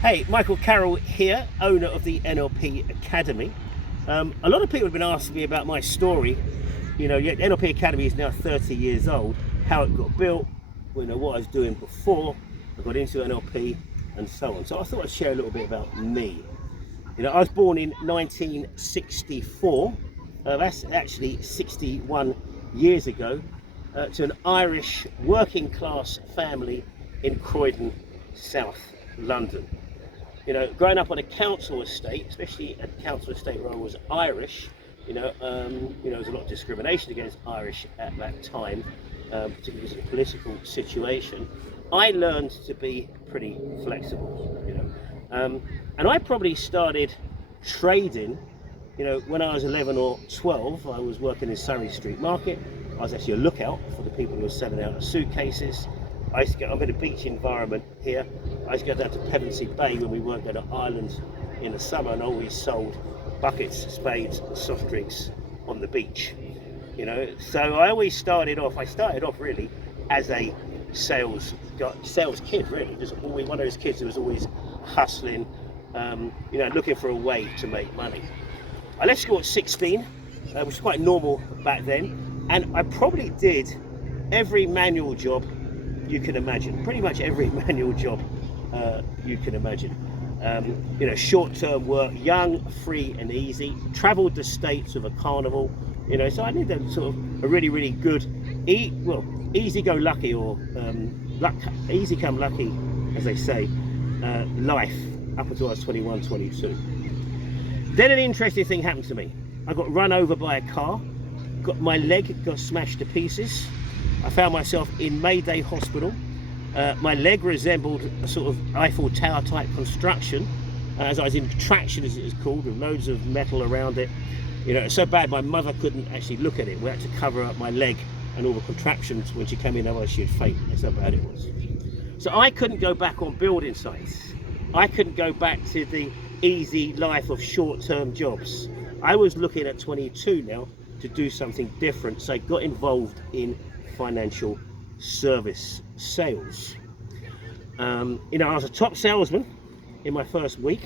Hey, Michael Carroll here, owner of the NLP Academy. A lot of people have been asking me about my story. You know, NLP Academy is now 30 years old, how it got built, what I was doing before I got into NLP and so on. So I thought I'd share a little bit about me. You know, I was born in 1964, that's actually 61 years ago, to an Irish working class family in Croydon, South London. You know, growing up on a council estate, especially a council estate where I was Irish, there was a lot of discrimination against Irish at that time, particularly because of the political situation. I learned to be pretty flexible, and I probably started trading, when I was 11 or 12. I was working in Surrey Street Market. I was actually a lookout for the people who were selling out suitcases. I'm in a beach environment here. I used to go down to Pevensey Bay when we weren't going to Ireland in the summer, and always sold buckets, spades, and soft drinks on the beach. So I always started off really as a sales kid, really. Just always one of those kids who was always hustling, looking for a way to make money. I left school at 16, which was quite normal back then, and I probably did every manual job you can imagine, pretty much every manual job you can imagine. Short-term work, young, free and easy, travelled the States with a carnival, so I did a sort of a really, really good, easy-go-lucky or easy-come-lucky, as they say, life up until I was 21, 22. Then an interesting thing happened to me. I got run over by a car, my leg got smashed to pieces. I found myself in Mayday Hospital. My leg resembled a sort of Eiffel Tower type construction, as I was in traction, as it is called, with loads of metal around it. It's so bad my mother couldn't actually look at it. We had to cover up my leg and all the contraptions when she came in, otherwise she'd faint. That's how bad it was. So I couldn't go back on building sites. I couldn't go back to the easy life of short-term jobs. I was looking at 22 now to do something different, so I got involved in financial service sales. I was a top salesman in my first month,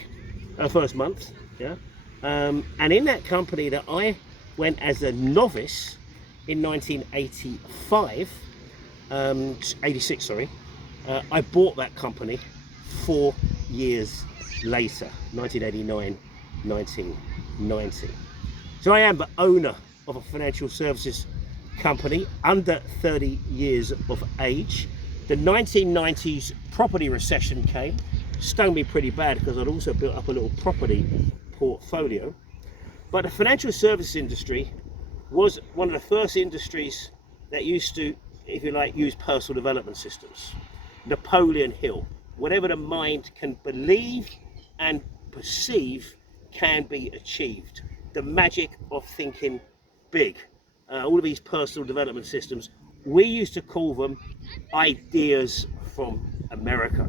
and in that company that I went as a novice in 86, I bought that company 4 years later, 1989, 1990. So I am the owner of a financial services company under 30 years of age. The 1990s property recession came, stung me pretty bad because I'd also built up a little property portfolio. But the financial services industry was one of the first industries that used to, if you like, use personal development systems. Napoleon Hill, whatever the mind can believe and perceive can be achieved. The magic of thinking big. All of these personal development systems, we used to call them ideas from America.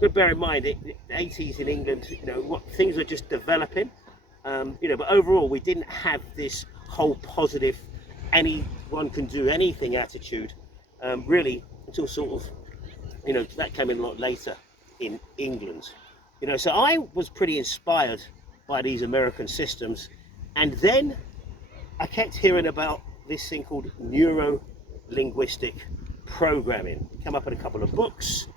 But bear in mind, the 80s in England, what things were just developing. But overall, we didn't have this whole positive, anyone can do anything attitude, really, until sort of, that came in a lot later in England. So I was pretty inspired by these American systems, and then I kept hearing about this thing called neuro-linguistic programming. It came up in a couple of books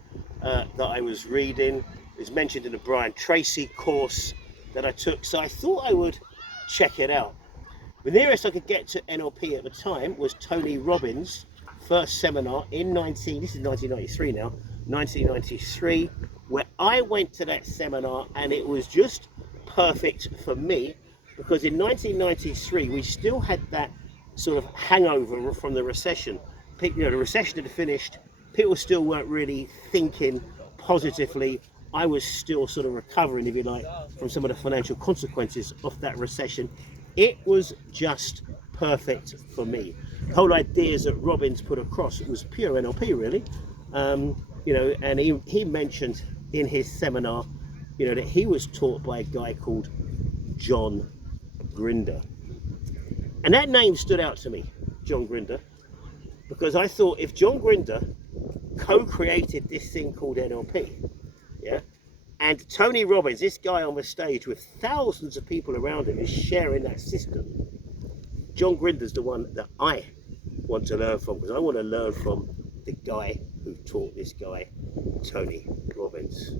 that I was reading. It was mentioned in a Brian Tracy course that I took, so I thought I would check it out. The nearest I could get to NLP at the time was Tony Robbins' first seminar this is 1993 now, 1993, where I went to that seminar, and it was just perfect for me. Because in 1993, we still had that sort of hangover from the recession. The recession had finished. People still weren't really thinking positively. I was still sort of recovering, if you like, from some of the financial consequences of that recession. It was just perfect for me. The whole ideas that Robbins put across, it was pure NLP, really. And he mentioned in his seminar, that he was taught by a guy called John Grinder. And that name stood out to me, John Grinder, because I thought if John Grinder co-created this thing called NLP, And Tony Robbins, this guy on the stage with thousands of people around him, is sharing that system. John Grinder's the one that I want to learn from, because I want to learn from the guy who taught this guy, Tony Robbins.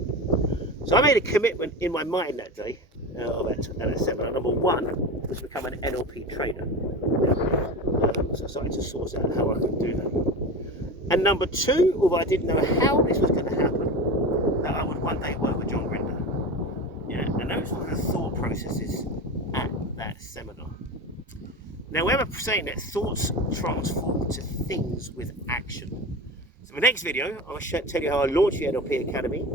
So I made a commitment in my mind that day at that seminar. Number one was become an NLP trainer. So I started to source out how I could do that. And number two, although I didn't know how this was going to happen, that I would one day work with John Grinder. Yeah, and those were the thought processes at that seminar. Now, we're saying that thoughts transform to things with action. So in the next video, I'll tell you how I launched the NLP Academy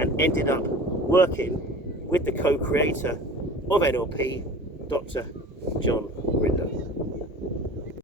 and ended up working with the co-creator of NLP, Dr. John Grinder.